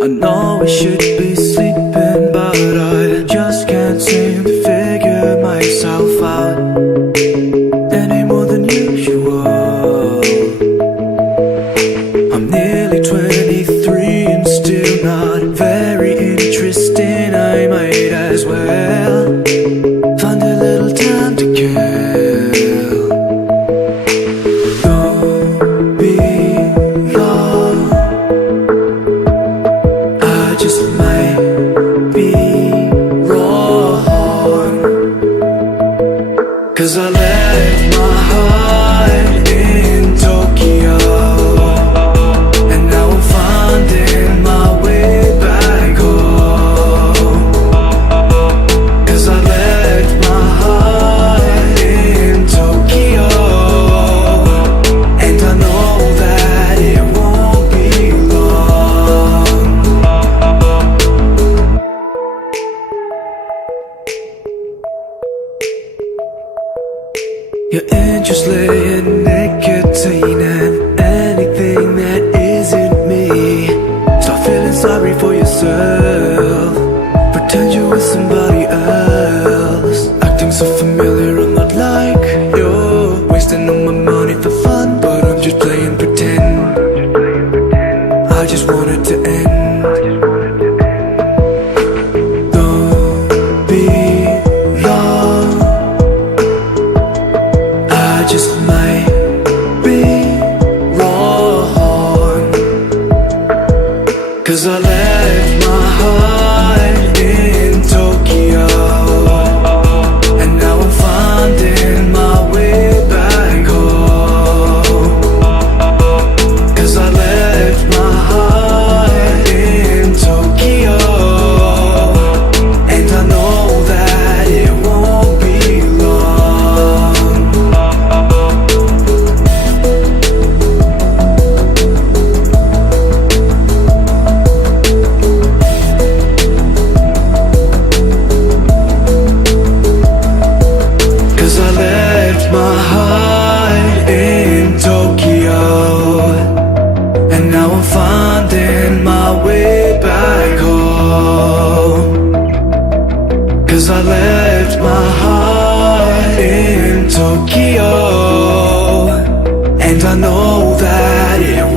I know I should be sleeping, but I just can't seem to figure myself out any more than usual. I'm nearly 23 and still not very interesting. I might as well find a little time to kill. Don't be long, I just might be wrong, 'cause I left my heart in Tokyo, and now I'm finding my way back home. 'Cause I left my heart in Tokyo, and I know that it won't be long. You're interested in nicotine and anything that isn't me. Start feeling sorry for yourself, pretend you're with somebody else, acting so familiar. I'm not like you, wasting all my money for fun, but I'm just playing pretend. I just want it to end. Don't be long, I just might be wrong, 'cause I left my heart in Tokyo, and now I'm finding my way back home. 'Cause I left my heart in Tokyo, and I know that it won't be long. 'Cause I left my heart in Tokyo, and now I'm finding my way back home. 'Cause I left my heart in Tokyo, and I know that it